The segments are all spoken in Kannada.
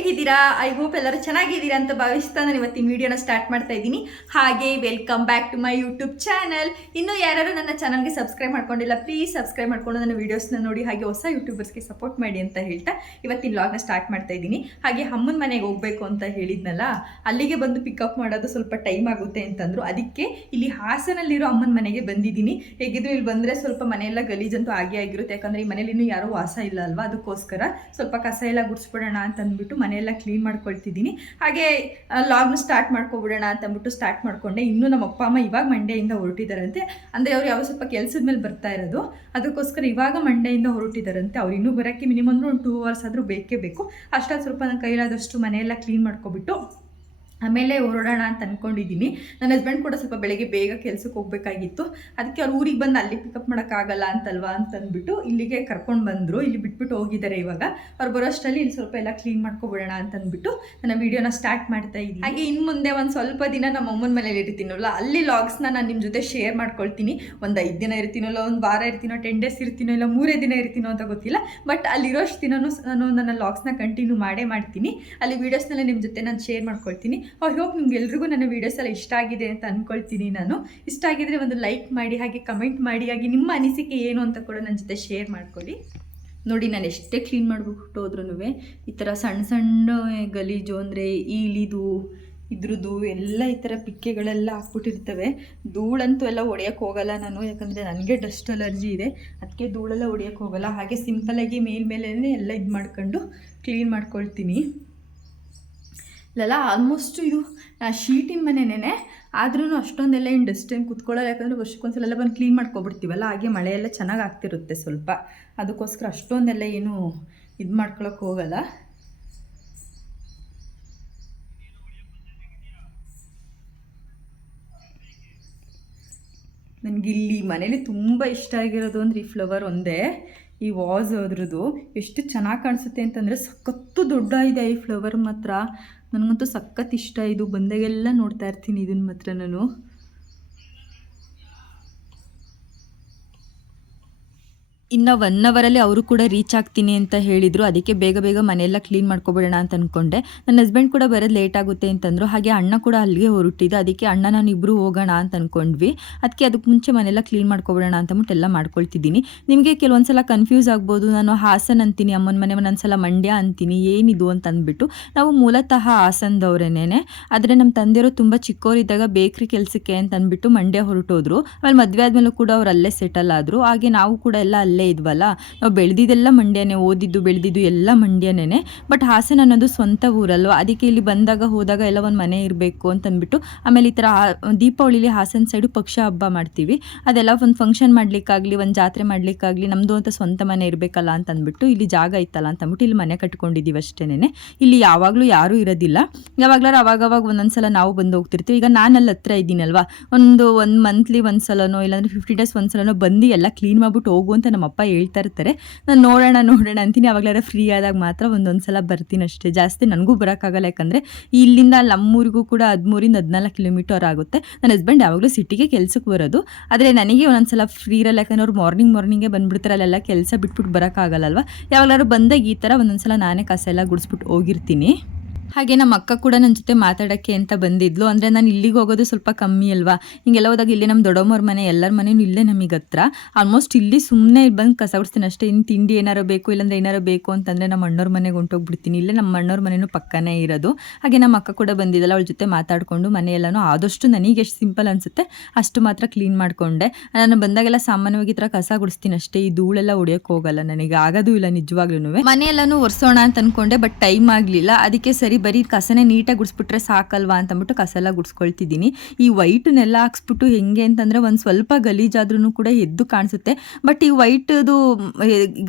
ಹೇಗಿದ್ದೀರಾ? ಐ ಹೋಪ್ ಎಲ್ಲರೂ ಚೆನ್ನಾಗಿದ್ದೀರಾ ಅಂತ ಭಾವಿಸ್ತಾ ನಾನು ಇವತ್ತಿನ ವಿಡಿಯೋನ ಸ್ಟಾರ್ಟ್ ಮಾಡ್ತಾ ಇದ್ದೀನಿ. ಹಾಗೆ welcome back to my YouTube channel ಇನ್ನೂ ಯಾರು ನನ್ನ ಚಾನಲ್ಗೆ ಸಬ್ಸ್ಕ್ರೈಬ್ ಮಾಡ್ಕೊಂಡಿಲ್ಲ ಪ್ಲೀಸ್ ಸಬ್ಸ್ಕ್ರೈಬ್ ಮಾಡ್ಕೊಂಡು ನನ್ನ ವೀಡಿಯೋಸ್ನ ನೋಡಿ, ಹಾಗೆ ಹೊಸ ಯೂಟ್ಯೂಬರ್ಸ್ಗೆ ಸಪೋರ್ಟ್ ಮಾಡಿ ಅಂತ ಹೇಳ್ತಾ ಇವತ್ತಿನ ವ್ಲಾಗ್ನ ಸ್ಟಾರ್ಟ್ ಮಾಡ್ತಾ ಇದ್ದೀನಿ. ಹಾಗೆ ಅಮ್ಮನ ಮನೆಗೆ ಹೋಗ್ಬೇಕು ಅಂತ ಹೇಳಿದ್ನಲ್ಲ, ಅಲ್ಲಿಗೆ ಬಂದು ಪಿಕಪ್ ಮಾಡೋದು ಸ್ವಲ್ಪ ಟೈಮ್ ಆಗುತ್ತೆ ಅಂತಂದ್ರು. ಅದಕ್ಕೆ ಇಲ್ಲಿ ಹಾಸನಲ್ಲಿರೋ ಅಮ್ಮನ ಮನೆಗೆ ಬಂದಿದ್ದೀನಿ. ಹೇಗಿದ್ರು ಇಲ್ಲಿ ಬಂದರೆ ಸ್ವಲ್ಪ ಮನೆಯೆಲ್ಲ ಗಲೀಜಂತೂ ಆಗೇ ಆಗಿರುತ್ತೆ. ಯಾಕಂದರೆ ಈ ಮನೇಲಿ ಇನ್ನೂ ಯಾರೂ ವಾಸ ಇಲ್ಲ ಅಲ್ವಾ? ಅದಕ್ಕೋಸ್ಕರ ಸ್ವಲ್ಪ ಕಸ ಎಲ್ಲ ಗುಡಿಸ್ಬಿಡೋಣ ಅಂತ ಅಂದ್ಬಿಟ್ಟು ಮನೆಯೆಲ್ಲ ಕ್ಲೀನ್ ಮಾಡ್ಕೊಳ್ತಿದ್ದೀನಿ. ಹಾಗೆ ಲಾಗ್ನ ಸ್ಟಾರ್ಟ್ ಮಾಡ್ಕೊಬಿಡೋಣ ಅಂತ ಅಂದ್ಬಿಟ್ಟು ಸ್ಟಾರ್ಟ್ ಮಾಡ್ಕೊಂಡೆ. ಇನ್ನೂ ನಮ್ಮ ಅಪ್ಪ, ಅಮ್ಮ ಇವಾಗ ಮಂಡ್ಯದಿಂದ ಹೊರಟಿದಾರಂತೆ. ಅಂದರೆ ಅವ್ರು ಯಾವ ಸ್ವಲ್ಪ ಕೆಲಸದ ಮೇಲೆ ಬರ್ತಾ ಇರೋದು. ಅದಕ್ಕೋಸ್ಕರ ಇವಾಗ ಮಂಡ್ಯದಿಂದ ಹೊರಟಿದಾರಂತೆ. ಅವ್ರು ಇನ್ನೂ ಬರೋಕ್ಕೆ ಮಿನಿಮಮ್ ಒಂದು ಟೂ ಅವರ್ಸ್ ಆದರೂ ಬೇಕೇ ಬೇಕು. ಅಷ್ಟಾದ ಸ್ವಲ್ಪ ನನ್ನ ಕೈಲಾದಷ್ಟು ಮನೆಯೆಲ್ಲ ಕ್ಲೀನ್ ಮಾಡ್ಕೊಬಿಟ್ಟು ಆಮೇಲೆ ಹೊರಡೋಣ ಅಂತ ಅಂದ್ಕೊಂಡಿದ್ದೀನಿ ನನ್ನ ಹಸ್ಬೆಂಡ್ ಕೂಡ ಸ್ವಲ್ಪ ಬೆಳಗ್ಗೆ ಬೇಗ ಕೆಲಸಕ್ಕೆ ಹೋಗ್ಬೇಕಾಗಿತ್ತು. ಅದಕ್ಕೆ ಅವ್ರು ಊರಿಗೆ ಬಂದು ಅಲ್ಲಿ ಪಿಕಪ್ ಮಾಡೋಕ್ಕಾಗಲ್ಲ ಅಂತಲ್ವಾ ಅಂತಂದ್ಬಿಟ್ಟು ಇಲ್ಲಿಗೆ ಕರ್ಕೊಂಡು ಬಂದರು. ಇಲ್ಲಿ ಬಿಟ್ಬಿಟ್ಟು ಹೋಗಿದ್ದಾರೆ ಇವಾಗ. ಅವ್ರು ಬರೋಷ್ಟರಲ್ಲಿ ಇಲ್ಲಿ ಸ್ವಲ್ಪ ಎಲ್ಲ ಕ್ಲೀನ್ ಮಾಡ್ಕೊಬಿಡೋಣ ಅಂತಂದ್ಬಿಟ್ಟು ನನ್ನ ವೀಡಿಯೋನ ಸ್ಟಾರ್ಟ್ ಮಾಡ್ತಾ ಇದ್ದೀನಿ. ಹಾಗೆ ಇನ್ನು ಮುಂದೆ ಒಂದು ಸ್ವಲ್ಪ ದಿನ ನಮ್ಮ ಅಮ್ಮನ ಮನೇಲಿ ಇರ್ತೀನಲ್ಲ, ಅಲ್ಲಿ ಲಾಗ್ಸ್ನ ನಾನು ನಿಮ್ಮ ಜೊತೆ ಶೇರ್ ಮಾಡ್ಕೊಳ್ತೀನಿ. ಒಂದು ಐದು ದಿನ ಇರ್ತೀನಲ್ಲ ಒಂದು ವಾರ ಇರ್ತೀನೋ ಟೆನ್ ಡೇಸ್ ಇರ್ತೀನೋ ಇಲ್ಲ, ಮೂರೇ ದಿನ ಇರ್ತೀನೋ ಅಂತ ಗೊತ್ತಿಲ್ಲ. ಬಟ್ ಅಲ್ಲಿರೋಷ್ಟು ದಿನನೂ ಸ- ನಾನು ನನ್ನ ಲಾಗ್ಸ್ನ ಕಂಟಿನ್ಯೂ ಮಾಡೇ ಮಾಡ್ತೀನಿ. ಅಲ್ಲಿ ವೀಡಿಯೋಸ್ನೆಲ್ಲ ನಿಮ್ಮ ಜೊತೆ ನಾನು ಶೇರ್ ಮಾಡ್ಕೊಳ್ತೀನಿ. ಐ ಹೋಪ್ ನಿಮ್ಗೆ ಎಲ್ರಿಗೂ ನನ್ನ ವೀಡಿಯೋಸ್ ಎಲ್ಲ ಇಷ್ಟ ಆಗಿದೆ ಅಂತ ಅಂದ್ಕೊಳ್ತೀನಿ ನಾನು. ಇಷ್ಟ ಆಗಿದ್ರೆ ಒಂದು ಲೈಕ್ ಮಾಡಿ, ಹಾಗೆ ಕಮೆಂಟ್ ಮಾಡಿ, ಹಾಗೆ ನಿಮ್ಮ ಅನಿಸಿಕೆ ಏನು ಅಂತ ಕೂಡ ನನ್ನ ಜೊತೆ ಶೇರ್ ಮಾಡ್ಕೊಳ್ಳಿ. ನೋಡಿ, ನಾನು ಎಷ್ಟೇ ಕ್ಲೀನ್ ಮಾಡ್ಬಿಟ್ಟು ಹೋದ್ರೂ ಈ ಥರ ಸಣ್ಣ ಸಣ್ಣ ಗಲೀಜು ಅಂದರೆ ಈಲಿದು ಇದ್ರದ್ದು ಎಲ್ಲ ಈ ಥರ ಪಿಕ್ಕೆಗಳೆಲ್ಲ ಹಾಕ್ಬಿಟ್ಟಿರ್ತವೆ. ಧೂಳಂತೂ ಎಲ್ಲ ಒಡೆಯೋಕ್ಕೆ ಹೋಗಲ್ಲ ನಾನು, ಯಾಕಂದರೆ ನನಗೆ ಡಸ್ಟ್ ಅಲರ್ಜಿ ಇದೆ. ಅದಕ್ಕೆ ಧೂಳೆಲ್ಲ ಒಡೆಯೋಕ್ಕೆ ಹೋಗಲ್ಲ. ಹಾಗೆ ಸಿಂಪಲಾಗಿ ಮೇಲ್ಮೇಲೆ ಎಲ್ಲ ಇದು ಮಾಡ್ಕೊಂಡು ಕ್ಲೀನ್ ಮಾಡ್ಕೊಳ್ತೀನಿ. ಇಲ್ಲೆಲ್ಲ ಆಲ್ಮೋಸ್ಟು ಇದು ಶೀಟಿನ ಮನೆನೇ ಆದ್ರೂ ಅಷ್ಟೊಂದೆಲ್ಲ ಏನು ಡಸ್ಟ್ ಏನು ಕುತ್ಕೊಳ್ಳೋಲ್ಲ, ಯಾಕಂದರೆ ವರ್ಷಕ್ಕೊಂದ್ಸಲ ಎಲ್ಲ ಬಂದು ಕ್ಲೀನ್ ಮಾಡ್ಕೊಬಿಡ್ತೀವಲ್ಲ, ಹಾಗೆ ಮಳೆ ಎಲ್ಲ ಚೆನ್ನಾಗಿ ಆಗ್ತಿರುತ್ತೆ ಸ್ವಲ್ಪ. ಅದಕ್ಕೋಸ್ಕರ ಅಷ್ಟೊಂದೆಲ್ಲ ಏನು ಇದು ಮಾಡ್ಕೊಳಕ್ಕೆ ಹೋಗಲ್ಲ. ನನಗಿಲ್ಲಿ ಮನೇಲಿ ತುಂಬ ಇಷ್ಟ ಆಗಿರೋದು ಅಂದರೆ ಈ ಫ್ಲವರ್ ಒಂದೇ, ಈ ವಾಸ್ ಅದ್ರದ್ದು. ಎಷ್ಟು ಚೆನ್ನಾಗಿ ಕಾಣಿಸುತ್ತೆ ಅಂತಂದರೆ ಸಖತ್ತು ದೊಡ್ಡ ಇದೆ ಈ ಫ್ಲವರ್ ಮಾತ್ರ. ನನಗಂತೂ ಸಖತ್ ಇಷ್ಟ. ಇದು ಬಂದಾಗೆಲ್ಲ ನೋಡ್ತಾ ಇರ್ತೀನಿ ಇದನ್ನ ಮಾತ್ರ ನಾನು. ಇನ್ನು ಒನ್ ಅವರಲ್ಲಿ ಅವರು ಕೂಡ ರೀಚ್ ಆಗ್ತೀನಿ ಅಂತ ಹೇಳಿದರು. ಅದಕ್ಕೆ ಬೇಗ ಬೇಗ ಮನೆಯೆಲ್ಲ ಕ್ಲೀನ್ ಮಾಡ್ಕೊಬಿಡೋಣ ಅಂತ ಅಂದ್ಕೊಂಡೆ ನನ್ನ ಹಸ್ಬೆಂಡ್ ಕೂಡ ಬರೋದು ಲೇಟ್ ಆಗುತ್ತೆ ಅಂತಂದರು. ಹಾಗೆ ಅಣ್ಣ ಕೂಡ ಅಲ್ಲಿಗೆ ಹೊರಟಿದ್ದು. ಅದಕ್ಕೆ ಅಣ್ಣ ನಾನು ಇಬ್ಬರು ಹೋಗೋಣ ಅಂತ ಅಂದ್ಕೊಂಡ್ವಿ ಅದಕ್ಕೆ ಅದಕ್ಕೆ ಮುಂಚೆ ಮನೆಯೆಲ್ಲ ಕ್ಲೀನ್ ಮಾಡ್ಕೊಬಿಡೋಣ ಅಂತಂದ್ಬಿಟ್ಟು ಎಲ್ಲ ಮಾಡ್ಕೊಳ್ತಿದ್ದೀನಿ. ನಿಮಗೆ ಕೆಲವೊಂದು ಸಲ ಕನ್ಫ್ಯೂಸ್ ಆಗ್ಬೋದು. ನಾನು ಹಾಸನ್ ಅಂತೀನಿ. ಅಮ್ಮನ ಮನೆ ಒಂದೊಂದ್ಸಲ ಮಂಡ್ಯ ಅಂತೀನಿ. ಏನಿದು ಅಂತ ಅಂದ್ಬಿಟ್ಟು. ನಾವು ಮೂಲತಃ ಹಾಸನದವ್ರೇನೆ ಆದರೆ ನಮ್ಮ ತಂದೆಯವರು ತುಂಬ ಚಿಕ್ಕವರಿದ್ದಾಗ ಬೇಕ್ರಿ ಕೆಲಸಕ್ಕೆ ಅಂತ ಅಂದ್ಬಿಟ್ಟು ಮಂಡ್ಯ ಹೊರಟೋದ್ರು. ಆಮೇಲೆ ಮದುವೆ ಆದಮೇಲೂ ಕೂಡ ಅವ್ರು ಅಲ್ಲೇ ಸೆಟಲ್ ಆದರು. ಹಾಗೆ ನಾವು ಕೂಡ ಎಲ್ಲ ಅಲ್ಲೇ ಇದ್ವಲ್ಲ? ನಾವು ಬೆಳೆದಿದ್ದೆಲ್ಲ ಮಂಡ್ಯನೇ, ಓದಿದ್ದು, ಬೆಳೆದಿದ್ದು ಎಲ್ಲ ಮಂಡ್ಯನೇ ಬಟ್ ಹಾಸನ ಅನ್ನೋದು ಸ್ವಂತ ಊರಲ್ವ? ಅದಕ್ಕೆ ಇಲ್ಲಿ ಬಂದಾಗ, ಹೋದಾಗ ಎಲ್ಲ ಒಂದು ಮನೆ ಇರಬೇಕು ಅಂತ ಅಂದ್ಬಿಟ್ಟು ಆಮೇಲೆ ಈ ಥರ ದೀಪಾವಳಿಲಿ ಹಾಸನ ಸೈಡು ಪಕ್ಷ ಹಬ್ಬ ಮಾಡ್ತೀವಿ. ಅದೆಲ್ಲ ಒಂದು ಫಂಕ್ಷನ್ ಮಾಡಲಿಕ್ಕಾಗಲಿ, ಒಂದು ಜಾತ್ರೆ ಮಾಡಲಿಕ್ಕಾಗಲಿ ನಮ್ಮದು ಅಂತ ಸ್ವಂತ ಮನೆ ಇರಬೇಕಲ್ಲ ಅಂತ ಅಂದ್ಬಿಟ್ಟು ಇಲ್ಲಿ ಜಾಗ ಇತ್ತಲ್ಲ ಅಂತ ಅಂದ್ಬಿಟ್ಟು ಇಲ್ಲಿ ಮನೆ ಕಟ್ಕೊಂಡಿದ್ದೀವಿ ಅಷ್ಟೇನೆ ಇಲ್ಲಿ ಯಾವಾಗಲೂ ಯಾರೂ ಇರೋದಿಲ್ಲ. ಯಾವಾಗ್ಲಾರು ಅವಾಗವಾಗ ಒಂದೊಂದ್ಸಲ ನಾವು ಬಂದು ಹೋಗ್ತಿರ್ತೀವಿ. ಈಗ ನಾನು ಅಲ್ಲಿ ಹತ್ರ ಇದ್ದೀನಲ್ವಾ? ಒಂದು ಒಂದು ಮಂತ್ಲಿ ಒಂದು ಸಲನೋ ಇಲ್ಲಾಂದ್ರೆ ಫಿಫ್ಟಿ ಡೇಸ್ ಒಂದು ಸಲನೋ ಬಂದು ಎಲ್ಲ ಕ್ಲೀನ್ ಮಾಡ್ಬಿಟ್ಟು ಹೋಗು ಅಂತ ನಮ್ಮ ಅಪ್ಪ ಹೇಳ್ತಾ ಇರ್ತಾರೆ, ನಾನು ನೋಡೋಣ ನೋಡೋಣ ಅಂತೀನಿ. ಅವಾಗಲಾರ ಫ್ರೀ ಆದಾಗ ಮಾತ್ರ ಒಂದೊಂದು ಸಲ ಬರ್ತೀನಿ ಅಷ್ಟೇ. ಜಾಸ್ತಿ ನನಗೂ ಬರೋಕ್ಕಾಗಲ್ಲ. ಯಾಕಂದರೆ ಇಲ್ಲಿಂದ ನಮ್ಮೂರಿಗೂ ಕೂಡ ಹದಿಮೂರಿಂದ ಹದಿನಾಲ್ಕು ಕಿಲೋಮೀಟರ್ ಆಗುತ್ತೆ. ನನ್ನ ಹಸ್ಬೆಂಡ್ ಯಾವಾಗಲೂ ಸಿಟಿಗೆ ಕೆಲಸಕ್ಕೆ ಬರೋದು. ಆದರೆ ನನಗೆ ಒಂದೊಂದ್ಸಲ ಫ್ರೀ ಇರಲ್ಲ. ಯಾಕಂದ್ರೆ ಅವ್ರು ಮಾರ್ನಿಂಗ್ ಮಾರ್ನಿಂಗೇ ಬಂದ್ಬಿಡ್ತಾರೆ. ಅಲ್ಲೆಲ್ಲ ಕೆಲಸ ಬಿಟ್ಬಿಟ್ಟು ಬರೋಕ್ಕಾಗಲ್ಲಲ್ವ ಯಾವಾಗಲಾರು ಬಂದಾಗ ಈ ಥರ ಒಂದೊಂದ್ಸಲ ನಾನೇ ಕಸ ಎಲ್ಲ ಗುಡಿಸ್ಬಿಟ್ಟು ಹೋಗಿರ್ತೀನಿ. ಹಾಗೆ ನಮ್ಮ ಅಕ್ಕ ಕೂಡ ನನ್ನ ಜೊತೆ ಮಾತಾಡೋಕ್ಕೆ ಅಂತ ಬಂದಿದ್ಲು. ಅಂದರೆ ನಾನು ಇಲ್ಲಿಗೆ ಹೋಗೋದು ಸ್ವಲ್ಪ ಕಮ್ಮಿ ಅಲ್ವಾ? ಹಿಂಗೆಲ್ಲ ಹೋದಾಗ ಇಲ್ಲಿ ನಮ್ಮ ದೊಡ್ಡಮ್ಮವ್ರ ಮನೆ, ಎಲ್ಲರ ಮನೆಯೂ ಇಲ್ಲೇ ನಮಗೆ ಹತ್ರ. ಆಲ್ಮೋಸ್ಟ್ ಇಲ್ಲಿ ಸುಮ್ಮನೆ ಬಂದು ಕಸ ಗುಡಿಸ್ತೀನಿ ಅಷ್ಟೇ. ಇನ್ನು ತಿಂಡಿ ಏನಾರು ಬೇಕು, ಇಲ್ಲಾಂದ್ರೆ ಏನಾರು ಬೇಕು ಅಂತಂದರೆ ನಮ್ಮ ಅಣ್ಣವ್ರ ಮನೆಗೆ ಹೊಂಟೋಗ್ಬಿಡ್ತೀನಿ. ಇಲ್ಲೇ ನಮ್ಮ ಅಣ್ಣವ್ರ ಮನೆಯೂ ಪಕ್ಕನೇ ಇರೋದು. ಹಾಗೆ ನಮ್ಮ ಅಕ್ಕ ಕೂಡ ಬಂದಿದ್ದಲ್ಲ, ಅವಳ ಜೊತೆ ಮಾತಾಡಿಕೊಂಡು ಮನೆಯೆಲ್ಲನೂ ಆದಷ್ಟು ನನಗೆ ಎಷ್ಟು ಸಿಂಪಲ್ ಅನಿಸುತ್ತೆ, ಅಷ್ಟು ಮಾತ್ರ ಕ್ಲೀನ್ ಮಾಡಿಕೊಂಡೆ. ನಾನು ಬಂದಾಗೆಲ್ಲ ಸಾಮಾನ್ಯವಾಗಿ ಈ ಥರ ಕಸ ಗುಡಿಸ್ತೀನಿ ಅಷ್ಟೇ. ಈ ಧೂಳೆಲ್ಲ ಹೊಡಿಯೋಕೆ ಹೋಗಲ್ಲ ನನಗೆ. ಆಗೋದು ಇಲ್ಲ ನಿಜವಾಗ್ಲೂ ಮನೆಯೆಲ್ಲನೂ ಒರೆಸೋಣ ಅಂತ ಅನ್ಕೊಂಡೆ, ಬಟ್ ಟೈಮ್ ಆಗಲಿಲ್ಲ. ಅದಕ್ಕೆ ಸರಿ ಬರೀ ಕಸನೇ ನೀಟಾಗಿ ಗುಡಿಸ್ಬಿಟ್ರೆ ಸಾಕಲ್ವಾ ಅಂತಂದ್ಬಿಟ್ಟು ಕಸ ಎಲ್ಲ ಗುಡಿಸ್ಕೊಳ್ತಿದ್ದೀನಿ. ಈ ವೈಟ್ನೆಲ್ಲ ಹಾಕ್ಸ್ಬಿಟ್ಟು ಹೆಂಗೆ ಅಂತಂದರೆ ಒಂದು ಸ್ವಲ್ಪ ಗಲೀಜಾದ್ರೂ ಕೂಡ ಎದ್ದು ಕಾಣಿಸುತ್ತೆ. ಬಟ್ ಈ ವೈಟ್ದು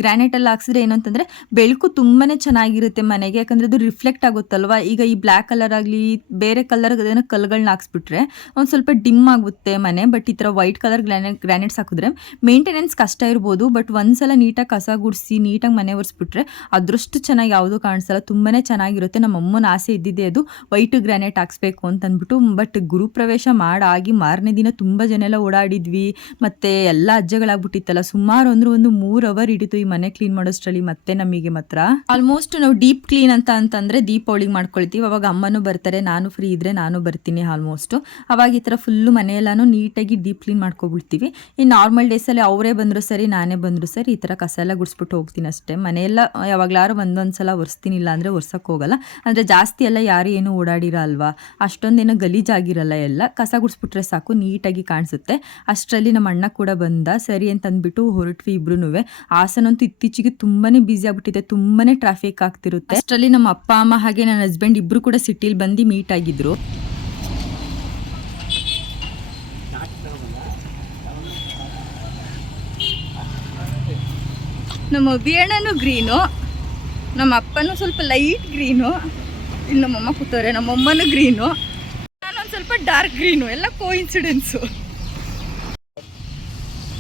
ಗ್ರಾನೈಟ್ ಎಲ್ಲ ಹಾಕ್ಸಿದ್ರೆ ಏನು ಅಂತಂದರೆ ಬೆಳಕು ತುಂಬಾ ಚೆನ್ನಾಗಿರುತ್ತೆ ಮನೆಗೆ. ಯಾಕಂದರೆ ಅದು ರಿಫ್ಲೆಕ್ಟ್ ಆಗುತ್ತಲ್ವ? ಈಗ ಈ ಬ್ಲ್ಯಾಕ್ ಕಲರ್ ಆಗಲಿ, ಬೇರೆ ಕಲರ್ ಏನೋ ಕಲ್ಗಳನ್ನ ಹಾಕ್ಸ್ಬಿಟ್ರೆ ಒಂದು ಸ್ವಲ್ಪ ಡಿಮ್ ಆಗುತ್ತೆ ಮನೆ. ಬಟ್ ಈ ಥರ ವೈಟ್ ಕಲರ್ ಗ್ರ್ಯಾನೆ ಗ್ರಾನೈಟ್ಸ್ ಹಾಕಿದ್ರೆ ಮೇಂಟೆನೆನ್ಸ್ ಕಷ್ಟ ಇರ್ಬೋದು. ಬಟ್ ಒಂದ್ಸಲ ನೀಟಾಗಿ ಕಸ ಗುಡಿಸಿ ನೀಟಾಗಿ ಮನೆ ಒರೆಸ್ಬಿಟ್ರೆ ಅದರಷ್ಟು ಚೆನ್ನಾಗಿ ಯಾವುದೂ ಕಾಣಿಸಲ್ಲ. ತುಂಬಾ ಚೆನ್ನಾಗಿರುತ್ತೆ. ನಮ್ಮ ಅಮ್ಮ ಒಂದು ಆಸೆ ಇದ್ದಿದ್ದೆ ಅದು. ವೈಟ್ ಗ್ರಾನೈಟ್ ಹಾಕ್ಸ್ಬೇಕು ಅಂತ ಅಂದ್ಬಿಟ್ಟು ಬಟ್ ಗುರುಪ್ರವೇಶ ಮಾಡಾಗಿ ಮಾರನೇ ದಿನ ತುಂಬ ಜನ ಎಲ್ಲ ಓಡಾಡಿದ್ವಿ. ಮತ್ತೆ ಎಲ್ಲ ಅಜ್ಜಗಳಾಗ್ಬಿಟ್ಟಿತ್ತಲ್ಲ, ಸುಮಾರು ಅಂದ್ರೆ ಒಂದು ಮೂರ್ ಅವರ್ ಹಿಡಿತು ಈ ಮನೆ ಕ್ಲೀನ್ ಮಾಡೋಷ್ಟರಲ್ಲಿ ಮತ್ತೆ ನಮಗೆ ಮಾತ್ರ. ಆಲ್ಮೋಸ್ಟ್ ನಾವು ಡೀಪ್ ಕ್ಲೀನ್ ಅಂತ ಅಂತಂದ್ರೆ ದೀಪಾವಳಿಗೆ ಮಾಡ್ಕೊಳ್ತೀವಿ. ಅವಾಗ ಅಮ್ಮನೂ ಬರ್ತಾರೆ, ನಾನು ಫ್ರೀ ಇದ್ರೆ ನಾನು ಬರ್ತೀನಿ ಆಲ್ಮೋಸ್ಟ್ ಅವಾಗ ಈ ಥರ ಫುಲ್ಲು ಎಲ್ಲಾನು ನೀಟಾಗಿ ಡೀಪ್ ಕ್ಲೀನ್ ಮಾಡ್ಕೊಬಿಡ್ತೀವಿ. ಈ ನಾರ್ಮಲ್ ಅಲ್ಲಿ ಅವರೇ ಬಂದ್ರು ಸರಿ, ನಾನೇ ಬಂದ್ರು ಸರಿ, ಈ ತರ ಕಸ ಎಲ್ಲ ಗುಡಿಸ್ಬಿಟ್ಟು ಹೋಗ್ತೀನಿ ಅಷ್ಟೇ. ಮನೆಯೆಲ್ಲ ಯಾವಾಗಲಾರು ಒಂದೊಂದು ಸಲ ಒರೆಸ್ತೀನಿ ಇಲ್ಲ ಅಂದ್ರೆ ಒರ್ಸೋಕ್ಕೆ ಹೋಗಲ್ಲ ಅಂದರೆ ಜಾಸ್ತಿ ಎಲ್ಲ ಯಾರು ಏನು ಓಡಾಡಿರೋ ಅಲ್ವಾ? ಅಷ್ಟೊಂದೇನೋ ಗಲೀಜಾಗಿರಲ್ಲ ಎಲ್ಲ. ಕಸ ಗುಡಿಸ್ಬಿಟ್ರೆ ಸಾಕು, ನೀಟಾಗಿ ಕಾಣಿಸುತ್ತೆ. ಅಷ್ಟರಲ್ಲಿ ನಮ್ಮ ಅಣ್ಣ ಕೂಡ ಬಂದ, ಸರಿ ಅಂತ ಅಂದ್ಬಿಟ್ಟು ಹೊರಟ್ವಿ ಇಬ್ರು ಹಾಸನಂತೂ ಇತ್ತೀಚೆಗೆ ತುಂಬಾನೇ ಬ್ಯುಸಿ ಆಗ್ಬಿಟ್ಟಿದೆ, ತುಂಬಾನೇ ಟ್ರಾಫಿಕ್ ಆಗ್ತಿರುತ್ತೆ. ಅಷ್ಟರಲ್ಲಿ ನಮ್ಮ ಅಪ್ಪ, ಅಮ್ಮ ಹಾಗೆ ನನ್ನ ಹಸ್ಬೆಂಡ್ ಇಬ್ರು ಕೂಡ ಸಿಟಿಲಿ ಬಂದು ಮೀಟ್ ಆಗಿದ್ರು. ನಮ್ಮ ಅಭಿಯಣ್ಣನೂ ಗ್ರೀನು ನಮ್ಮ ಅಪ್ಪನೂ ಸ್ವಲ್ಪ ಲೈಟ್ ಗ್ರೀನು ಇಲ್ಲಿ ನಮ್ಮಮ್ಮ ಕೂತವ್ರೆ, ನಮ್ಮಮ್ಮನೂ ಗ್ರೀನು ನಾನೊಂದು ಸ್ವಲ್ಪ ಡಾರ್ಕ್ ಗ್ರೀನು ಎಲ್ಲ ಕೋ ಇನ್ಸಿಡೆನ್ಸು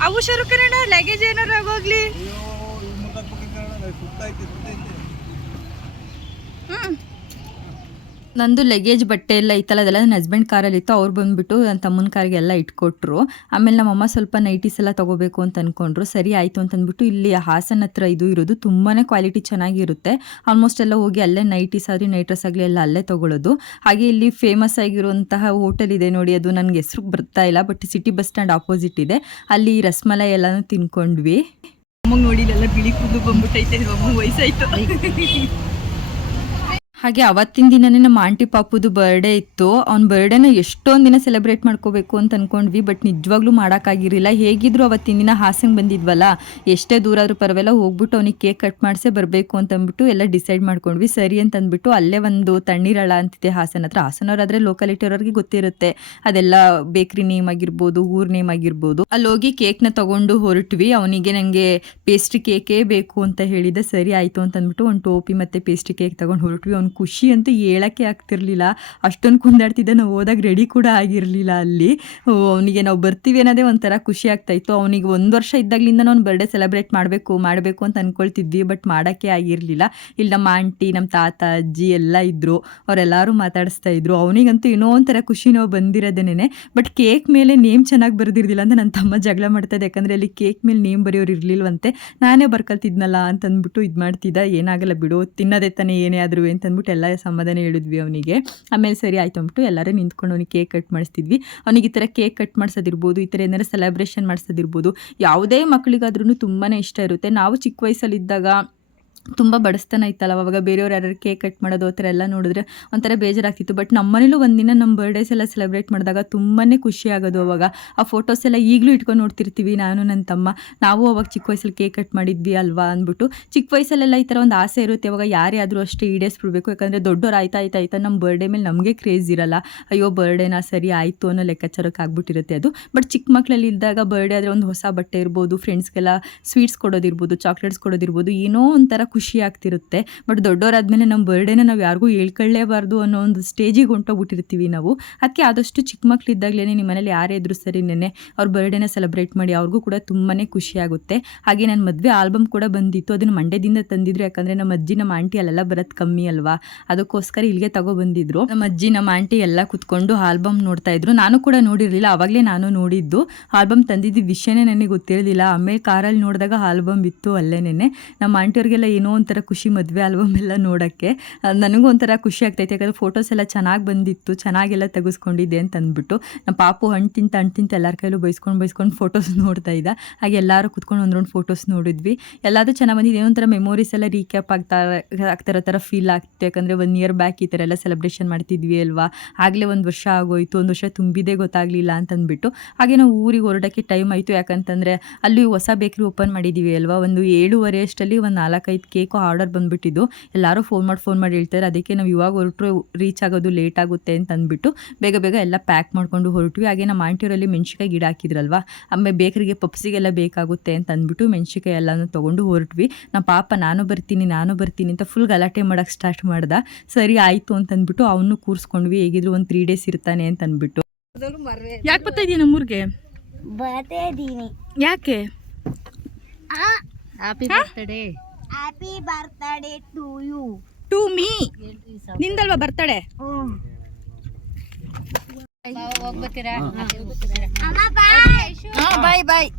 ಅವು ಶರು ಕನ್ನಡ ಲಗೇಜ್ ಏನಾರು ಆಗೋಗ್ಲಿ? ನಂದು ಲಗೇಜ್ ಬಟ್ಟೆ ಎಲ್ಲ ಇತ್ತಲ್ಲ ಅದೆಲ್ಲ ನನ್ನ ಹಸ್ಬೆಂಡ್ ಕಾರಲ್ಲಿ ಇತ್ತು. ಅವ್ರು ಬಂದುಬಿಟ್ಟು ನನ್ನ ತಮ್ಮನ ಕಾರಿಗೆ ಎಲ್ಲ ಇಟ್ಕೊಟ್ರು. ಆಮೇಲೆ ನಮ್ಮಮ್ಮ ಸ್ವಲ್ಪ ನೈಟೀಸ್ ಎಲ್ಲ ತೊಗೋಬೇಕು ಅಂತ ಅಂದ್ಕೊಂಡ್ರು ಸರಿ ಆಯಿತು ಅಂತ ಅಂದ್ಬಿಟ್ಟು ಇಲ್ಲಿ ಹಾಸನ ಹತ್ರ ಇದು ಇರೋದು ತುಂಬಾ ಕ್ವಾಲಿಟಿ ಚೆನ್ನಾಗಿರುತ್ತೆ. ಆಲ್ಮೋಸ್ಟ್ ಎಲ್ಲ ಹೋಗಿ ಅಲ್ಲೇ ನೈಟೀಸ್ ಆಗಲಿ ನೈಟ್ ಡ್ರೆಸ್ ಆಗಲಿ ಎಲ್ಲ ಅಲ್ಲೇ ತೊಗೊಳ್ಳೋದು ಹಾಗೆ ಇಲ್ಲಿ ಫೇಮಸ್ ಆಗಿರುವಂತಹ ಹೋಟೆಲ್ ಇದೆ ನೋಡಿ ಅದು ನನಗೆ ಹೆಸ್ರು ಬರ್ತಾ ಇಲ್ಲ but city bus stand opposite ಇದೆ. ಅಲ್ಲಿ ರಸ್ಮಲೈ ಎಲ್ಲನೂ ತಿನ್ಕೊಂಡ್ವಿ. ಅಮ್ಮಂಗೆ ನೋಡಿ ಇಲ್ಲೆಲ್ಲ ಬಿಳಿ ಕೂದಲು ಬಂದ್ಬಿಟ್ಟೈತೆ ಅಮ್ಮ ವಯಸ್ಸಾಯ್ತು. ಹಾಗೆ ಅವತ್ತಿನ ದಿನನೇ ನಮ್ಮ ಆಂಟಿ ಪಾಪುದು ಬರ್ಡೇ ಇತ್ತು. ಅವ್ನ ಬರ್ಡೇನ ಎಷ್ಟೊಂದು ದಿನ ಸೆಲೆಬ್ರೇಟ್ ಮಾಡ್ಕೋಬೇಕು ಅಂತ ಅನ್ಕೊಂಡ್ವಿ ಬಟ್ ನಿಜವಾಗ್ಲೂ ಮಾಡೋಕ್ಕಾಗಿರಲಿಲ್ಲ. ಹೇಗಿದ್ರು ಅವತ್ತಿನ ದಿನ ಹಾಸಂಗೆ ಬಂದಿದ್ವಲ್ಲ, ಎಷ್ಟೇ ದೂರ ಆದರೂ ಪರವಾಗಿಲ್ಲ, ಹೋಗ್ಬಿಟ್ಟು ಅವ್ನಿಗೆ ಕೇಕ್ ಕಟ್ ಮಾಡಿಸೇ ಬರಬೇಕು ಅಂತ ಅಂದ್ಬಿಟ್ಟು ಎಲ್ಲ ಡಿಸೈಡ್ ಮಾಡ್ಕೊಂಡ್ವಿ. ಸರಿ ಅಂತ ಅಂದ್ಬಿಟ್ಟು ಅಲ್ಲೇ ಒಂದು ತಣ್ಣೀರಳ ಅಂತಿದೆ ಹಾಸನ ಹತ್ರ. ಹಾಸನವರಾದ್ರೆ ಲೋಕಾಲಿಟಿ ಅವ್ರಿಗೆ ಗೊತ್ತಿರುತ್ತೆ. ಅದೆಲ್ಲ ಬೇಕ್ರಿ ನೇಮ್ ಆಗಿರ್ಬೋದು, ಊರ್ ನೇಮ್ ಆಗಿರ್ಬೋದು. ಅಲ್ಲಿ ಹೋಗಿ ಕೇಕ್ನ ತಗೊಂಡು ಹೊರಟ್ವಿ. ಅವನಿಗೆ ನನಗೆ ಪೇಸ್ಟ್ರಿ ಕೇಕೇ ಬೇಕು ಅಂತ ಹೇಳಿದೆ. ಸರಿ, ಆಯಿತು ಅಂತ ಅಂದ್ಬಿಟ್ಟು ಒಂದು ಟೋಪಿ ಮತ್ತು ಪೇಸ್ಟ್ರಿ ಕೇಕ್ ತಗೊಂಡು ಹೊರಟ್ವಿ. ಅವ್ನು ಖುಷಿ ಅಂತೂ ಹೇಳೋಕ್ಕೆ ಆಗ್ತಿರ್ಲಿಲ್ಲ. ಅಷ್ಟೊಂದು ಕುಂದಾಡ್ತಿದ್ದೆ, ನಾವು ಹೋದಾಗ ರೆಡಿ ಕೂಡ ಆಗಿರಲಿಲ್ಲ ಅಲ್ಲಿ. ಅವನಿಗೆ ನಾವು ಬರ್ತೀವಿ ಅನ್ನೋದೇ ಒಂಥರ ಖುಷಿ ಆಗ್ತಾಯಿತ್ತು ಅವನಿಗೆ ಒಂದು ವರ್ಷ ಇದ್ದಾಗಲಿಂದ ಅವ್ನು ಬರ್ಡೇ ಸೆಲೆಬ್ರೇಟ್ ಮಾಡಬೇಕು ಮಾಡಬೇಕು ಅಂತ ಅಂದ್ಕೊಳ್ತಿದ್ವಿ ಬಟ್ ಮಾಡೋಕ್ಕೆ ಆಗಿರಲಿಲ್ಲ. ಇಲ್ಲಿ ನಮ್ಮ ಆಂಟಿ ನಮ್ಮ ತಾತ, ಅಜ್ಜಿ ಎಲ್ಲ ಇದ್ದರು ಅವರೆಲ್ಲರೂ ಮಾತಾಡಿಸ್ತಾ ಇದ್ರು. ಅವನಿಗಂತೂ ಏನೋ ಒಂಥರ ಖುಷಿ ನಾವು ಬಂದಿರೋದೇನೆ ಬಟ್ ಕೇಕ್ ಮೇಲೆ ನೇಮ್ ಚೆನ್ನಾಗಿ ಬರೆದಿರ್ಲಿಲ್ಲ ಅಂತ ನನ್ನ ತಮ್ಮ ಜಗಳ ಮಾಡ್ತಾಯಿದ್ದೆ ಯಾಕಂದರೆ ಅಲ್ಲಿ ಕೇಕ್ ಮೇಲೆ ನೇಮ್ ಬರೆಯೋರು ಇರಲಿಲ್ವಂತೆ. ನಾನೇ ಬರ್ಕಲ್ತಿದ್ನಲ್ಲ ಅಂತಂದ್ಬಿಟ್ಟು ಇದು ಮಾಡ್ತಿದ್ದ. ಏನಾಗಲ್ಲ ಬಿಡು, ತಿನ್ನೋದೇ ತಾನೇ ಏನೇ ಆದರೂ ಅಂತ ಅಂದ್ಬಿಟ್ಟು ಎಲ್ಲ ಸಮಾಧಾನ ಹೇಳಿದ್ವಿ ಅವನಿಗೆ. ಆಮೇಲೆ ಸರಿ ಆಯ್ತು ಅಂದ್ಬಿಟ್ಟು ಎಲ್ಲರೂ ನಿಂತ್ಕೊಂಡು ಅವ್ನಿಗೆ ಕೇಕ್ ಕಟ್ ಮಾಡಿಸ್ತಿದ್ವಿ. ಅವನಿಗೆ ಈ ಥರ ಕೇಕ್ ಕಟ್ ಮಾಡಿಸೋದಿರ್ಬೋದು, ಈ ಥರ ಏನಾರು ಸೆಲೆಬ್ರೇಷನ್ ಮಾಡಿಸೋದಿರ್ಬೋದು. ಯಾವುದೇ ಮಕ್ಕಳಿಗಾದ್ರೂ ತುಂಬಾ ಇಷ್ಟ ಇರುತ್ತೆ. ನಾವು ಚಿಕ್ಕ ವಯಸ್ಸಲ್ಲಿದ್ದಾಗ ತುಂಬ ಬಡಿಸ್ತಾನೆ ಇತ್ತಲ್ಲ, ಅವಾಗ ಬೇರೆಯವ್ರು ಯಾರು ಕೇಕ್ ಕಟ್ ಮಾಡೋದು, ಆ ಥರ ಎಲ್ಲ ನೋಡಿದ್ರೆ ಒಂಥರ ಬೇಜಾರಾಗ್ತಿತ್ತು. ಬಟ್ ನಮ್ಮನೇಲೂ ಒಂದಿನ ನಮ್ಮ ಬರ್ಡೇಸ್ ಎಲ್ಲ ಸೆಲೆಬ್ರೇಟ್ ಮಾಡಿದಾಗ ತುಂಬಾ ಖುಷಿ ಆಗೋದು ಅವಾಗ. ಆ ಫೋಟೋಸ್ ಎಲ್ಲ ಈಗಲೂ ಇಟ್ಕೊಂಡು ನೋಡ್ತಿರ್ತೀವಿ ನಾನು ನನ್ನ ತಮ್ಮ. ನಾವು ಅವಾಗ ಚಿಕ್ಕ ವಯಸ್ಸಲ್ಲಿ ಕೇಕ್ ಕಟ್ ಮಾಡಿದ್ವಿ ಅಲ್ವಾ ಅಂದ್ಬಿಟ್ಟು. ಚಿಕ್ಕ ವಯಸ್ಸಲ್ಲೆಲ್ಲ ಈ ಥರ ಒಂದು ಆಸೆ ಇರುತ್ತೆ, ಅವಾಗ ಯಾರೇ ಅಷ್ಟೇ ಈಡೇರಿಸ್ಬಿಡ್ಬೇಕು. ಯಾಕಂದರೆ ದೊಡ್ಡವ್ರು ಆಯ್ತಾ ಆಯ್ತಾ ಆಯ್ತಾ ನಮ್ಮ ಬರ್ಡೇ ಮೇಲೆ ನಮಗೆ ಕ್ರೇಜ್ ಇರಲ್ಲ. ಅಯ್ಯೋ ಬರ್ಡೇನ ಸರಿ ಆಯಿತು ಅನ್ನೋ ಲೆಕ್ಕಾಚಾರಕ್ಕೆ ಆಗ್ಬಿಟ್ಟಿರುತ್ತೆ ಅದು. ಬಟ್ ಚಿಕ್ಕ ಮಕ್ಕಳಲ್ಲಿ ಇದ್ದಾಗ ಬರ್ಡೇ ಆದರೆ ಒಂದು ಹೊಸ ಬಟ್ಟೆ ಇರ್ಬೋದು ಫ್ರೆಂಡ್ಸ್ಗೆಲ್ಲ ಸ್ವೀಟ್ಸ್ ಕೊಡೋದಿರ್ಬೋದು ಚಾಕ್ಲೇಟ್ಸ್ ಕೊಡೋದಿರ್ಬೋದು, ಏನೋ ಒಂಥರ ಆಗ್ತಿರುತ್ತೆ. ಬಟ್ ದೊಡ್ಡವರಾದ್ಮೇಲೆ ನಮ್ಮ ಬರ್ಡೇನ ನಾವು ಯಾರಿಗೂ ಹೇಳ್ಕೊಳ್ಳೇಬಾರ್ದು ಅನ್ನೋ ಒಂದು ಸ್ಟೇಜಿಗೆ ಹೊಂಟೋಗ್ಬಿಟ್ಟಿರ್ತೀವಿ ನಾವು. ಅದಕ್ಕೆ ಆದಷ್ಟು ಚಿಕ್ಕ ಮಕ್ಕಳಿದ್ದಾಗಲೇ ನಿಮ್ಮ ಮನೇಲಿ ಯಾರೇ ಇದ್ರೂ ಸರಿ ನೆನೆ ಅವ್ರ ಬರ್ಡೇನ ಸೆಲೆಬ್ರೇಟ್ ಮಾಡಿ ಅವ್ರಿಗೂ ಕೂಡ ತುಂಬಾ ಖುಷಿ ಆಗುತ್ತೆ. ಹಾಗೆ ನನ್ನ ಮದುವೆ ಆಲ್ಬಮ್ ಕೂಡ ಬಂದಿತ್ತು. ಅದನ್ನು ಮಂಡ್ಯದಿಂದ ತಂದಿದ್ರು. ಯಾಕಂದರೆ ನಮ್ಮ ಅಜ್ಜಿ ನಮ್ಮ ಆಂಟಿ ಅಲ್ಲೆಲ್ಲ ಬರೋದು ಕಮ್ಮಿ ಅಲ್ವಾ? ಅದಕ್ಕೋಸ್ಕರ ಇಲ್ಲಿಗೆ ತಗೊ ಬಂದಿದ್ರು ನಮ್ಮ ಅಜ್ಜಿ ನಮ್ಮ ಆಂಟಿ ಎಲ್ಲ ಕುತ್ಕೊಂಡು ಆಲ್ಬಮ್ ನೋಡ್ತಾ ಇದ್ರು. ನಾನು ಕೂಡ ನೋಡಿರಲಿಲ್ಲ. ಅವಾಗಲೇ ನಾನು ನೋಡಿದ್ದು. ಆಲ್ಬಮ್ ತಂದಿದ್ದ ವಿಷಯನೇ ನನಗೆ ಗೊತ್ತಿರಲಿಲ್ಲ. ಆಮೇಲೆ ಕಾರಲ್ಲಿ ನೋಡಿದಾಗ ಆಲ್ಬಮ್ ಇತ್ತು ಅಲ್ಲೇನೆ ನಮ್ಮ ಆಂಟಿಯವ್ರಿಗೆಲ್ಲ ಏನೋ ಒಂಥರ ಖುಷಿ ಮದುವೆ ಆಲ್ಬಮ್ ಎಲ್ಲ ನೋಡೋಕ್ಕೆ. ನನಗೂ ಒಂಥರ ಖುಷಿ ಆಗ್ತೈತೆ. ಯಾಕಂದರೆ ಫೋಟೋಸ್ ಎಲ್ಲ ಚೆನ್ನಾಗಿ ಬಂದಿತ್ತು. ಚೆನ್ನಾಗೆಲ್ಲ ತೆಗೆಸ್ಕೊಂಡಿದ್ದೆ ಅಂತ ಅಂದ್ಬಿಟ್ಟು. ನಮ್ಮ ಪಾಪು ಹಣ್ಣು ತಿಂತ ಹಣ್ಣು ತಿಂತ ಎಲ್ಲರ ಕೈಲೂ ಬೈಸ್ಕೊಂಡು ಬೈಸ್ಕೊಂಡು ಫೋಟೋಸ್ ನೋಡ್ತಾ ಇದ್ದ. ಹಾಗೆ ಎಲ್ಲರೂ ಕುತ್ಕೊಂಡು ಒಂದು ರೌಂಡ್ ಫೋಟೋಸ್ ನೋಡಿದ್ವಿ. ಎಲ್ಲಾದರೂ ಚೆನ್ನಾಗಿ ಬಂದಿದೆ. ಏನೋ ಒಂಥರ ಮೆಮೊರೀಸ್ ಎಲ್ಲ ರೀಕ್ಯಾಪ್ ಆಗ್ತಾ ಆಗ್ತಿರೋ ಥರ ಫೀಲ್ ಆಗ್ತಿತ್ತು. ಯಾಕಂದರೆ ಒನ್ ಇಯರ್ ಬ್ಯಾಕ್ ಈ ಥರ ಎಲ್ಲ ಸೆಲೆಬ್ರೇಷನ್ ಮಾಡ್ತಿದ್ವಿ ಅಲ್ವಾ? ಆಗಲೇ ಒಂದು ವರ್ಷ ಆಗೋಯ್ತು. ಒಂದು ವರ್ಷ ತುಂಬಿದೇ ಗೊತ್ತಾಗಲಿಲ್ಲ ಅಂತ ಅಂದ್ಬಿಟ್ಟು. ಹಾಗೆ ನಾವು ಊರಿಗೆ ಹೊರಡೋಕ್ಕೆ ಟೈಮ್ ಆಯಿತು. ಯಾಕಂತಂದರೆ ಅಲ್ಲಿ ಹೊಸ ಬೇಕ್ರಿ ಓಪನ್ ಮಾಡಿದ್ದೀವಿ ಅಲ್ವಾ? ಒಂದು ಏಳುವರೆ ಅಷ್ಟರಲ್ಲಿ ಒಂದು ನಾಲ್ಕೈದು ಕೇಕು ಆರ್ಡರ್ ಬಂದುಬಿಟ್ಟಿದ್ದು. ಎಲ್ಲರೂ ಫೋನ್ ಮಾಡಿ ಫೋನ್ ಮಾಡಿ ಹೇಳ್ತಾರೆ ಅದಕ್ಕೆ ನಾವು ಇವಾಗ ಹೊರಟು ರೀಚ್ ಆಗೋದು ಲೇಟ್ ಆಗುತ್ತೆ ಅಂತ ಅಂದ್ಬಿಟ್ಟು ಬೇಗ ಬೇಗ ಎಲ್ಲ ಪ್ಯಾಕ್ ಮಾಡ್ಕೊಂಡು ಹೊರಟ್ವಿ. ಹಾಗೆ ನಮ್ಮ ಆಂಟಿಯವರಲ್ಲಿ ಮೆಣಸಿಕಾಯಿ ಗಿಡ ಹಾಕಿದ್ರಲ್ವಾ ಆಮೇಲೆ ಬೇಕರಿಗೆ ಪಪ್ಸಿಗೆಲ್ಲ ಬೇಕಾಗುತ್ತೆ ಅಂತ ಅಂದ್ಬಿಟ್ಟು ಮೆಣಸಿಕಾಯಿ ಎಲ್ಲನೂ ತೊಗೊಂಡು ಹೊರಟ್ವಿ. ನಮ್ಮ ಪಾಪ ನಾನು ಬರ್ತೀನಿ ನಾನು ಬರ್ತೀನಿ ಅಂತ ಫುಲ್ ಗಲಾಟೆ ಮಾಡೋಕ್ಕೆ ಸ್ಟಾರ್ಟ್ ಮಾಡ್ದ. ಸರಿ ಆಯಿತು ಅಂತ ಅಂದ್ಬಿಟ್ಟು ಅವನು ಕೂರಿಸ್ಕೊಂಡ್ವಿ. ಹೇಗಿದ್ರು ಒಂದು ತ್ರೀ ಡೇಸ್ ಇರ್ತಾನೆ ಅಂತ ಅಂದ್ಬಿಟ್ಟು. ಯಾಕೆ ಬರ್ತಾ ಇದೀಯ ನಮ್ಮೂರಿಗೆ? ಯಾಕೆ? ಇದ್ದೀನಿ ಯಾಕೆ happy birthday to you to me ನಿಂದಲ್ವಾ birthday bye bye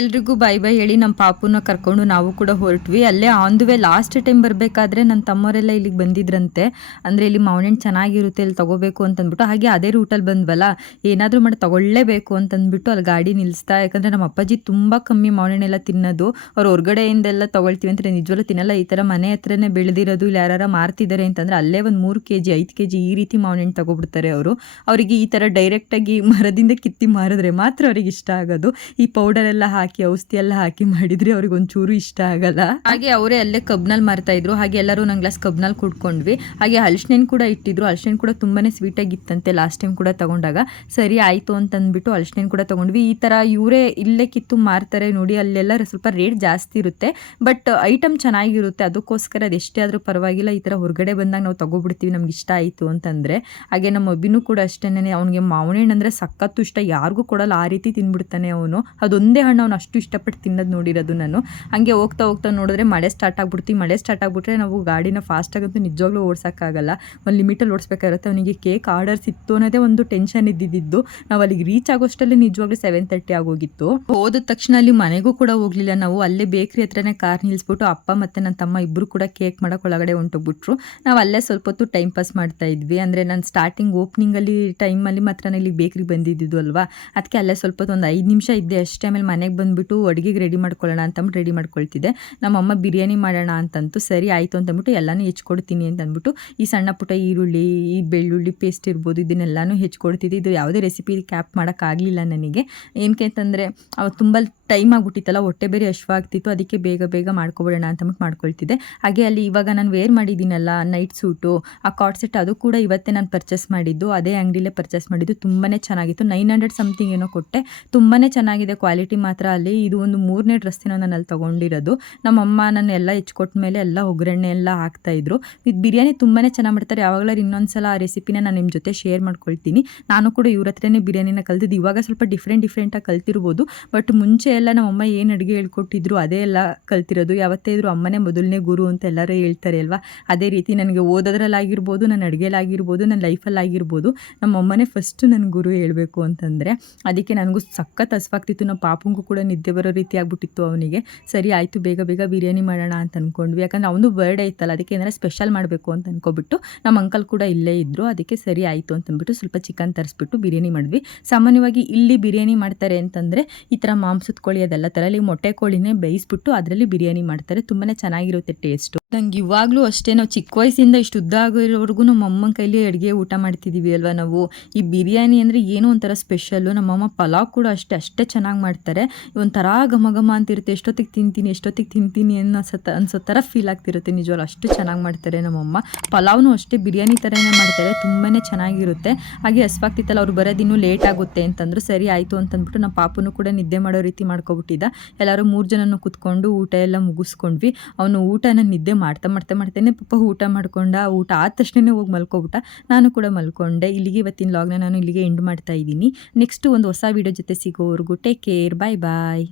ಎಲ್ರಿಗೂ ಬಾಯ್ ಬಾಯ್ ಹೇಳಿ ನಮ್ಮ ಪಾಪುನ ಕರ್ಕೊಂಡು ನಾವು ಕೂಡ ಹೊರಟ್ವಿ. ಅಲ್ಲೇ on the way last time ಬರಬೇಕಾದ್ರೆ ನನ್ನ ತಮ್ಮವರೆಲ್ಲ ಇಲ್ಲಿಗೆ ಬಂದಿದ್ರಂತೆ. ಅಂದರೆ ಇಲ್ಲಿ ಮಾವಿನ ಚೆನ್ನಾಗಿರುತ್ತೆ, ಇಲ್ಲಿ ತೊಗೋಬೇಕು ಅಂತಂದ್ಬಿಟ್ಟು. ಹಾಗೆ ಅದೇ ರೂಟಲ್ಲಿ ಬಂದ್ವಲ್ಲ, ಏನಾದರೂ ಮಾಡಿ ತಗೊಳ್ಳೇಬೇಕು ಅಂತಂದ್ಬಿಟ್ಟು ಅಲ್ಲಿ ಗಾಡಿ ನಿಲ್ಲಿಸ್ತಾ ಯಾಕಂದರೆ ನಮ್ಮ ಅಪ್ಪಾಜಿ ತುಂಬ ಕಮ್ಮಿ ಮಾವಿನ ಎಲ್ಲ ತಿನ್ನೋದು. ಅವ್ರು ಹೊರಗಡೆಯಿಂದೆಲ್ಲ ತೊಗೊಳ್ತೀವಿ ಅಂದರೆ ನಿಜವಲ್ಲ ತಿನ್ನಲ್ಲ. ಈ ಥರ ಮನೆ ಹತ್ರನೇ ಬೆಳೆದಿರೋದು, ಇಲ್ಲಿ ಯಾರು ಮಾರ್ತಿದ್ದಾರೆ ಅಂತಂದರೆ ಅಲ್ಲೇ ಒಂದು ಮೂರು ಕೆ ಜಿ ಐದು ಕೆ ಜಿ ಈ ರೀತಿ ಮಾವಿನ ತಗೊಬಿಡ್ತಾರೆ ಅವರು. ಅವರಿಗೆ ಈ ಥರ ಡೈರೆಕ್ಟಾಗಿ ಮರದಿಂದ ಕಿತ್ತಿ ಮಾರಿದ್ರೆ ಮಾತ್ರ ಅವ್ರಿಗೆ ಇಷ್ಟ ಆಗೋದು. ಈ ಪೌಡರ್ ಎಲ್ಲ ಹಾಕಿ ಔಷಧಿ ಎಲ್ಲ ಹಾಕಿ ಮಾಡಿದ್ರೆ ಅವ್ರಿಗೆ ಒಂಚೂರು ಇಷ್ಟ ಆಗಲ್ಲ. ಹಾಗೆ ಅವರೇ ಅಲ್ಲೇ ಕಬ್ನಲ್ಲಿ ಮಾರ್ತಾ ಇದ್ರು. ಹಾಗೆ ಎಲ್ಲರೂ ನಂಗೆ ಗ್ಲಾಸ್ ಕಬ್ನಲ್ಲಿ ಕುಡ್ಕೊಂಡ್ವಿ. ಹಾಗೆ ಹಲಸಿನ ಕೂಡ ಇಟ್ಟಿದ್ರು. ಹಲಸಿನ ಕೂಡ ತುಂಬಾನೇ ಸ್ವೀಟ್ ಆಗಿತ್ತಂತೆ ಲಾಸ್ಟ್ ಟೈಮ್ ಕೂಡ ತಗೊಂಡಾಗ. ಸರಿ, ಆಯ್ತು ಅಂತ ಅಂದ್ಬಿಟ್ಟು ಹಲಸಿನ ಕೂಡ ತಗೊಂಡ್ವಿ. ಈ ತರ ಇವರೇ ಇಲ್ಲೇ ಕಿತ್ತು ಮಾರ್ತಾರೆ ನೋಡಿ, ಅಲ್ಲೆಲ್ಲ ಸ್ವಲ್ಪ ರೇಟ್ ಜಾಸ್ತಿ ಇರುತ್ತೆ. ಬಟ್ ಐಟಮ್ ಚೆನ್ನಾಗಿರುತ್ತೆ. ಅದಕ್ಕೋಸ್ಕರ ಅದು ಆದರೂ ಪರವಾಗಿಲ್ಲ. ಈ ತರ ಹೊರಗಡೆ ಬಂದಾಗ ನಾವು ತಗೊಬಿಡ್ತೀವಿ. ನಮ್ಗೆ ಇಷ್ಟ ಆಯಿತು ಅಂತಂದ್ರೆ. ಹಾಗೆ ನಮ್ಮ ಅಭಿನೂ ಕೂಡ ಅಷ್ಟೇನೆ ಅವನಿಗೆ ಮಾವಿನ ಹಣ್ಣು ಅಂದ್ರೆ ಸಖತ್ತು ಇಷ್ಟ. ಯಾರಿಗೂ ಕೊಡಲ್ಲ. ಆ ರೀತಿ ತಿನ್ಬಿಡ್ತಾನೆ ಅವನು. ಅದೊಂದೇ ಹಣ್ಣು ಅವ್ನು ಅಷ್ಟು ಇಷ್ಟಪಟ್ಟು ತಿನ್ನೋದು ನೋಡಿರೋದು ನಾನು. ಹಾಗೆ ಹೋಗ್ತಾ ಹೋಗ್ತಾ ನೋಡಿದ್ರೆ ಮಳೆ ಸ್ಟಾರ್ಟ್ ಆಗ್ಬಿಡ್ತೀವಿ ಮಳೆ ಸ್ಟಾರ್ಟ್ ಆಗಿಬಿಟ್ರೆ ನಾವು ಗಾಡಿನ ಫಾಸ್ಟಾಗಂತೂ ನಿಜವಾಗ್ಲೂ ಓಡಿಸೋಕ್ಕಾಗಲ್ಲ. ಒಂದು ಲಿಮಿಟಲ್ಲಿ ಓಡಿಸ್ಬೇಕಾಗಿರುತ್ತೆ ಅವನಿಗೆ ಕೇಕ್ ಆರ್ಡರ್ಸ್ ಇತ್ತು ಅನ್ನೋದೇ ಒಂದು ಟೆನ್ಷನ್ ಇದ್ದಿದ್ದು. ನಾವು ಅಲ್ಲಿಗೆ ರೀಚ್ ಆಗೋಷ್ಟರಲ್ಲಿ ನಿಜವಾಗ್ಲೂ ಸೆವೆನ್ ತರ್ಟಿ ಆಗೋಗಿತ್ತು. ಹೋದ ತಕ್ಷಣ ಅಲ್ಲಿ ಮನೆಗೂ ಕೂಡ ಹೋಗಲಿಲ್ಲ ನಾವು. ಅಲ್ಲೇ ಬೇಕ್ರಿ ಹತ್ರನೇ ಕಾರ್ ನಿಲ್ಲಿಸ್ಬಿಟ್ಟು ಅಪ್ಪ ಮತ್ತು ನನ್ನ ತಮ್ಮ ಇಬ್ಬರು ಕೂಡ ಕೇಕ್ ಮಾಡೋಕೆ ಒಳಗಡೆ ಹೊಂಟೋಗ್ಬಿಟ್ರು. ನಾವು ಅಲ್ಲೇ ಸ್ವಲ್ಪ ಹೊತ್ತು ಟೈಮ್ ಪಾಸ್ ಮಾಡ್ತಾ ಇದ್ವಿ. ಅಂದರೆ ನಾನು ಸ್ಟಾರ್ಟಿಂಗ್ ಓಪನಿಂಗಲ್ಲಿ ಟೈಮಲ್ಲಿ ಮಾತ್ರ ಇಲ್ಲಿ ಬೇಕ್ರಿಗೆ ಬಂದಿದ್ದು ಅಲ್ವಾ? ಅದಕ್ಕೆ ಅಲ್ಲೇ ಸ್ವಲ್ಪ ಹೊತ್ತು ಒಂದು ಐದು ನಿಮಿಷ ಇದ್ದೆ. ಅಷ್ಟೇ ಆಮೇಲೆ ಮನೆಗೆ ಬಂದುಬಿಟ್ಟು ಅಡುಗೆಗೆ ರೆಡಿ ಮಾಡ್ಕೊಳ್ಳೋಣ ಅಂತಂದ್ಬಿಟ್ಟು ರೆಡಿ ಮಾಡ್ಕೊಳ್ತಿದ್ದೆ. ನಮ್ಮಮ್ಮ ಬಿರಿಯಾನಿ ಮಾಡೋಣ ಅಂತಂತು, ಸರಿ ಆಯಿತು ಅಂತಂದ್ಬಿಟ್ಟು ಎಲ್ಲನೂ ಹೆಚ್ಕೊಡ್ತೀನಿ ಅಂತಂದ್ಬಿಟ್ಟು, ಈ ಸಣ್ಣ ಪುಟ್ಟ ಈರುಳ್ಳಿ, ಈ ಬೆಳ್ಳುಳ್ಳಿ ಪೇಸ್ಟ್ ಇರ್ಬೋದು, ಇದನ್ನೆಲ್ಲನೂ ಹೆಚ್ಕೊಡ್ತಿದ್ದೆ. ಇದು ಯಾವುದೇ ರೆಸಿಪಿ ಕ್ಯಾಪ್ ಮಾಡೋಕ್ಕಾಗಲಿಲ್ಲ ನನಗೆ. ಏನಕ್ಕೆ ಅಂತಂದರೆ ಅವಾಗ ತುಂಬ ಟೈಮ್ ಆಗಿಬಿಟ್ಟಿತ್ತಲ್ಲ, ಹೊಟ್ಟೆ ಬೇರೆ ಹಶ್ವಾಗ್ತಿತ್ತು. ಅದಕ್ಕೆ ಬೇಗ ಬೇಗ ಮಾಡ್ಕೊಬಿಡೋಣ ಅಂತಂದ್ಬಿಟ್ಟು ಮಾಡ್ಕೊಳ್ತಿದ್ದೆ. ಹಾಗೆ ಅಲ್ಲಿ ಇವಾಗ ನಾನು ವೇರ್ ಮಾಡಿದ್ದೀನಲ್ಲ ನೈಟ್ ಸೂಟು ಆ ಕಾಟ್ ಸೆಟ್ ಅದು ಕೂಡ ಇವತ್ತೇ ನಾನು ಪರ್ಚೇಸ್ ಮಾಡಿದ್ದು. ಅದೇ ಅಂಗಡಿಲೇ ಪರ್ಚೇಸ್ ಮಾಡಿದ್ದು. ತುಂಬಾ ಚೆನ್ನಾಗಿತ್ತು. ನೈನ್ ಹಂಡ್ರೆಡ್ ಸಮಥಿಂಗ್ ಏನೋ ಕೊಟ್ಟೆ. ತುಂಬಾ ಚೆನ್ನಾಗಿದೆ. ಕ್ವಾಲಿಟಿ ಮಾತ್ರ ಅಲ್ಲಿ ಇದು ಒಂದು ಮೂರನೇ ಡ್ರೆಸ್ಸಿನ ನಾನು ಅಲ್ಲಿ ತೊಗೊಂಡಿರೋದು. ನಮ್ಮಮ್ಮ ನಾನು ಎಲ್ಲ ಹೆಚ್ಕೊಟ್ಟ ಮೇಲೆ ಎಲ್ಲ ಒಗ್ಗರಣೆ ಎಲ್ಲ ಹಾಕ್ತಾಯಿದ್ರು ಇದು ಬಿರಿಯಾನಿ ತುಂಬಾ ಚೆನ್ನಾಗಿ ಮಾಡ್ತಾರೆ. ಯಾವಾಗಲಾರು ಇನ್ನೊಂದ್ಸಲ ಆ ರೆಸಿಪಿನ ನಾನು ನಿಮ್ಮ ಜೊತೆ ಶೇರ್ ಮಾಡ್ಕೊಳ್ತೀನಿ. ನಾನು ಕೂಡ ಇವ್ರ ಹತ್ರನೇ ಬಿರಿಯಾನಿನ ಕಲ್ತಿದ್ದು. ಇವಾಗ ಸ್ವಲ್ಪ ಡಿಫ್ರೆಂಟ್ ಡಿಫ್ರೆಂಟಾಗಿ ಕಲ್ತಿರ್ಬೋದು. ಬಟ್ ಮುಂಚೆ ಎಲ್ಲ ನಮ್ಮಮ್ಮ ಏನು ಅಡುಗೆ ಹೇಳ್ಕೊಟ್ಟಿದ್ರು ಅದೇ ಎಲ್ಲ ಕಲ್ತಿರೋದು. ಯಾವತ್ತೇ ಇದ್ರು ಅಮ್ಮನೇ ಮೊದಲನೇ ಗುರು ಅಂತ ಎಲ್ಲರೂ ಹೇಳ್ತಾರೆ ಅಲ್ವಾ? ಅದೇ ರೀತಿ ನನಗೆ ಓದೋದ್ರಲ್ಲಾಗಿರ್ಬೋದು ನನ್ನ ಅಡುಗೆಲಾಗಿರ್ಬೋದು ನನ್ನ ಲೈಫಲ್ಲಾಗಿರ್ಬೋದು. ನಮ್ಮ ಅಮ್ಮನೇ ಫಸ್ಟು ನನ್ನ ಗುರು ಹೇಳಬೇಕು ಅಂತಂದರೆ, ಅದಕ್ಕೆ ನನಗೂ ಸಖತ್ ಹಸ್ವಾಗ್ತಿತ್ತು. ನಮ್ಮ ಪಾಪಂಗೂ ಕೂಡ ನಿದ್ದೆ ಬರೋ ರೀತಿ ಆಗ್ಬಿಟ್ಟಿತ್ತು ಅವನಿಗೆ. ಸರಿ, ಆಯಿತು, ಬೇಗ ಬೇಗ ಬಿರಿಯಾನಿ ಮಾಡೋಣ ಅಂತ ಅಂದ್ಕೊಂಡ್ವಿ ಯಾಕಂದ್ರೆ ಅವನು ಬರ್ಡೇ ಇತ್ತಲ್ಲ, ಅದಕ್ಕೆ ಏನಾರ ಸ್ಪೆಷಲ್ ಮಾಡಬೇಕು ಅಂತ ಅಂದ್ಕೊಬಿಟ್ಟು ನಮ್ಮ ಅಂಕಲ್ ಕೂಡ ಇಲ್ಲೇ ಇದ್ದರು ಅದಕ್ಕೆ ಸರಿ, ಆಯಿತು ಅಂತಂದ್ಬಿಟ್ಟು ಸ್ವಲ್ಪ ಚಿಕನ್ ತರಿಸ್ಬಿಟ್ಟು ಬಿರಿಯಾನಿ ಮಾಡಿದ್ವಿ. ಸಾಮಾನ್ಯವಾಗಿ ಇಲ್ಲಿ ಬಿರಿಯಾನಿ ಮಾಡ್ತಾರೆ ಅಂತಂದರೆ ಈ ಥರ ಮಾಂಸದ ಕೋಳಿ ಅದೆಲ್ಲ ಥರ ಮೊಟ್ಟೆ ಕೋಳಿನೇ ಬೇಯಿಸ್ಬಿಟ್ಟು ಅದರಲ್ಲಿ ಬಿರಿಯಾನಿ ಮಾಡ್ತಾರೆ. ತುಂಬಾ ಚೆನ್ನಾಗಿರುತ್ತೆ ಟೇಸ್ಟು ನಂಗೆ ಇವಾಗಲೂ ಅಷ್ಟೇ ನಾವು ಚಿಕ್ಕ ವಯಸ್ಸಿಂದ ಇಷ್ಟು ಉದ್ದ ಆಗಿರೋವರೆಗೂ ನಮ್ಮ ಅಮ್ಮನ ಕೈಲಿ ಅಡುಗೆ ಊಟ ಮಾಡ್ತಿದ್ದೀವಿ ಅಲ್ವಾ ನಾವು? ಈ ಬಿರಿಯಾನಿ ಅಂದರೆ ಏನೋ ಒಂಥರ ಸ್ಪೆಷಲ್ಲು. ನಮ್ಮಮ್ಮ ಪಲಾವ್ ಕೂಡ ಅಷ್ಟೇ ಅಷ್ಟೇ ಚೆನ್ನಾಗಿ ಮಾಡ್ತಾರೆ. ಒಂಥರ ಘಮ ಘಮ ಅಂತಿರುತ್ತೆ. ಎಷ್ಟೊತ್ತಿಗೆ ತಿಂತೀನಿ ಎಷ್ಟೊತ್ತಿಗೆ ತಿಂತೀನಿ ಅನ್ನಿಸತ್ತ ಅನ್ಸೋ ಥರ ಫೀಲ್ ಆಗ್ತಿರುತ್ತೆ. ನಿಜವಾಗ್ಲು ಅಷ್ಟು ಚೆನ್ನಾಗಿ ಮಾಡ್ತಾರೆ ನಮ್ಮಮ್ಮ ಪಲಾವ್ನು ಅಷ್ಟೇ, ಬಿರಿಯಾನಿ ಥರನೇ ಮಾಡ್ತಾರೆ. ತುಂಬಾ ಚೆನ್ನಾಗಿರುತ್ತೆ. ಹಾಗೆ ಹಸ್ವಾಗ್ತಿತ್ತಲ್ಲ, ಅವ್ರು ಬರೋದಿನ್ನೂ ಲೇಟ್ ಆಗುತ್ತೆ ಅಂತಂದ್ರು, ಸರಿ ಆಯಿತು ಅಂತಂದ್ಬಿಟ್ಟು ನಮ್ಮ ಪಾಪನು ಕೂಡ ನಿದ್ದೆ ಮಾಡೋ ರೀತಿ ಮಾಡ್ಕೊಬಿಟ್ಟಿದ್ದ. ಎಲ್ಲರೂ ಮೂರು ಜನನೂ ಕುತ್ಕೊಂಡು ಊಟ ಎಲ್ಲ ಮುಗಿಸ್ಕೊಂಡ್ವಿ. ಅವನು ಊಟನ ನಿದ್ದೆ ಮಾಡ್ತಾ ಮಾಡ್ತಾ ಮಾಡ್ತೇನೆ. ಪಾಪ ಊಟ ಮಾಡ್ಕೊಂಡ, ಊಟ ಆದ ತಕ್ಷಣನೇ ಹೋಗಿ ಮಲ್ಕೊಬಿಟ್ಟ. ನಾನು ಕೂಡ ಮಲ್ಕೊಂಡೆ. ಇಲ್ಲಿಗೆ ಇವತ್ತಿನ ಲಾಗ್ನ ನಾನು ಇಲ್ಲಿಗೆ ಎಂಡ್ ಮಾಡ್ತಾ ಇದ್ದೀನಿ. ನೆಕ್ಸ್ಟ್ ಒಂದು ಹೊಸ ವೀಡಿಯೋ ಜೊತೆ ಸಿಗೋವರೆಗೂ. ಟೇಕ್ ಕೇರ್ ಬಾಯ್ ಬಾಯ್